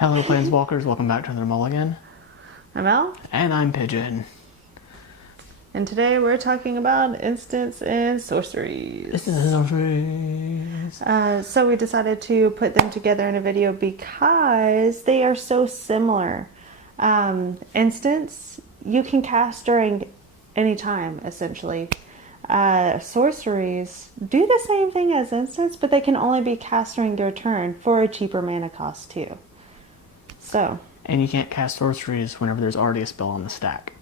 Hello, Planeswalkers. Welcome back to Another Mulligan. I'm L. And I'm Pigeon. And today we're talking about instants and sorceries. This is Sorceries. So we decided to put them together in a video because they are so similar. Instants, you can cast during any time, essentially. Sorceries do the same thing as instants, but they can only be cast during their turn for a cheaper mana cost too. So. And you can't cast sorceries whenever there's already a spell on the stack.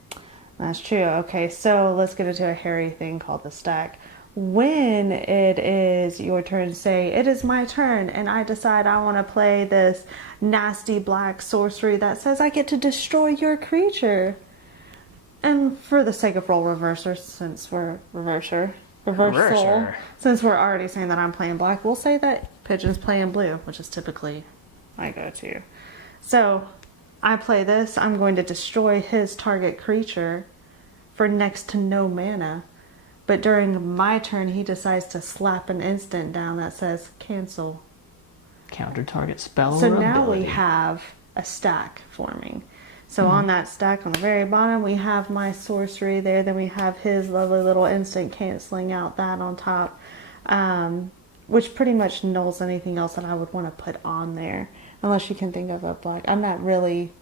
That's true. Okay, so let's get into a hairy thing called the stack. When it is your turn, say it is my turn and I decide I want to play this nasty black sorcery that says I get to destroy your creature. And for the sake of role reversal, since we're reversal, since we're already saying that I'm playing black, we'll say that Pigeon's playing blue, which is typically my go-to. So I play this, I'm going to destroy his target creature for next to no mana. But during my turn, he decides to slap an instant down that says cancel. Counter target spell So or now ability. we have a stack forming. So on that stack on the very bottom, we have my sorcery there. Then we have his lovely little instant canceling out that on top. Which pretty much nulls anything else that I would want to put on there. Unless you can think of a black. I'm not really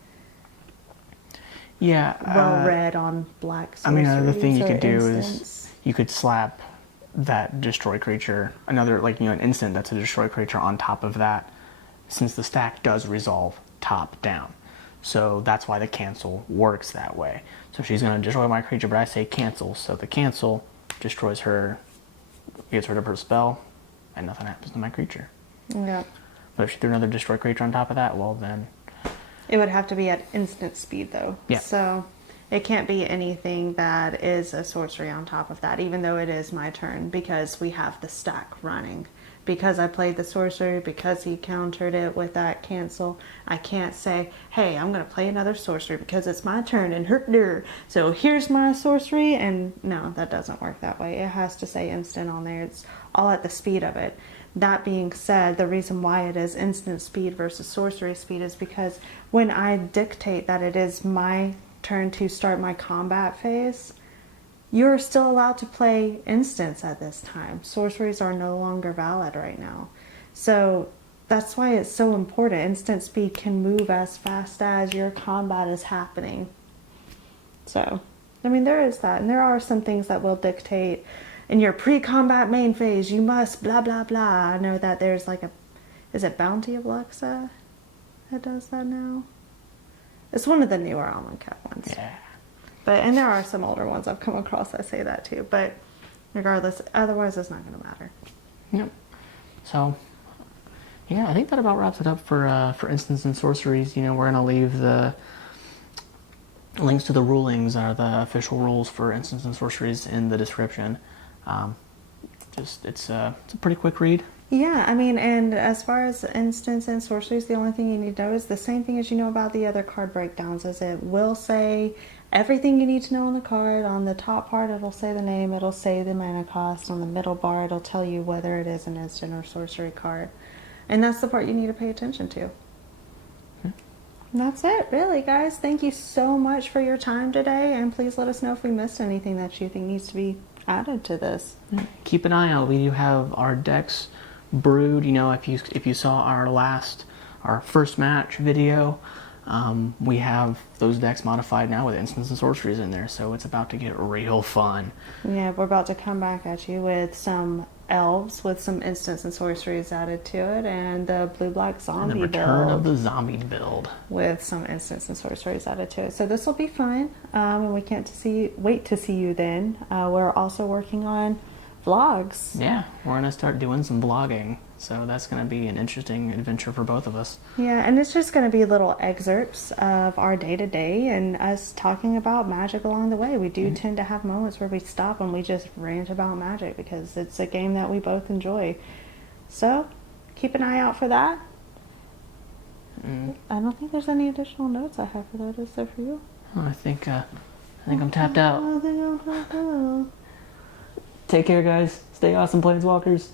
well read on black sorceries. I mean, another thing you could do instants. is you could slap that destroy creature, another, like, an instant that's a destroy creature on top of that, since the stack does resolve top down. So that's why the cancel works that way. So she's going to destroy my creature, but I say cancel. So the cancel destroys her, gets rid of her spell, and nothing happens to my creature. Yeah. But if she threw another destroy creature on top of that, well then... It would have to be at instant speed though. Yeah. So it can't be anything that is a sorcery on top of that, even though it is my turn, because we have the stack running. Because I played the sorcery, because he countered it with that cancel, I can't say, hey, I'm going to play another sorcery because it's my turn and so here's my sorcery. And no, that doesn't work that way. It has to say instant on there. It's all at the speed of it. That being said, the reason why it is instant speed versus sorcery speed is because when I dictate that it is my turn to start my combat phase, you're still allowed to play instants at this time. Sorceries are no longer valid right now. So that's why it's so important. Instant speed can move as fast as your combat is happening. So, I mean, there is that. And there are some things that will dictate in your pre-combat main phase, you must blah, blah, blah. I know that there's like a, is it Bounty of Lexa that does that now? It's one of the newer Amonkhet ones. Yeah. But, and there are some older ones I've come across that say that too. But regardless, otherwise it's not going to matter. Yep. So, yeah, I think that about wraps it up for instants and sorceries. You know, we're going to leave the links to the rulings, the official rules for instants and sorceries in the description. It's a pretty quick read. Yeah, I mean, and as far as instants and sorceries, the only thing you need to know is the same thing as you know about the other card breakdowns, is it will say everything you need to know on the card. On the top part, it'll say the name, it'll say the mana cost. On the middle bar, it'll tell you whether it is an instant or sorcery card. And that's the part you need to pay attention to. And that's it, really, guys. Thank you so much for your time today, and please let us know if we missed anything that you think needs to be added to this. Keep an eye out. We do have our decks brewed. You know, if you saw our first match video, we have those decks modified now with instants and sorceries in there, so it's about to get real fun. Yeah, we're about to come back at you with some elves with some instants and sorceries added to it, and the blue-black zombie And the return build of the zombie build with some instants and sorceries added to it. So this will be fun, and we can't wait to see you then. We're also working on vlogs. Yeah, we're gonna start doing some vlogging, so that's gonna be an interesting adventure for both of us. Yeah, and it's just going to be little excerpts of our day-to-day and us talking about Magic along the way. We do tend to have moments where we stop and we just rant about Magic because it's a game that we both enjoy. So, keep an eye out for that. I don't think there's any additional notes I have for that. Is there for you? I think I'm tapped out. Take care, guys. Stay awesome, Planeswalkers.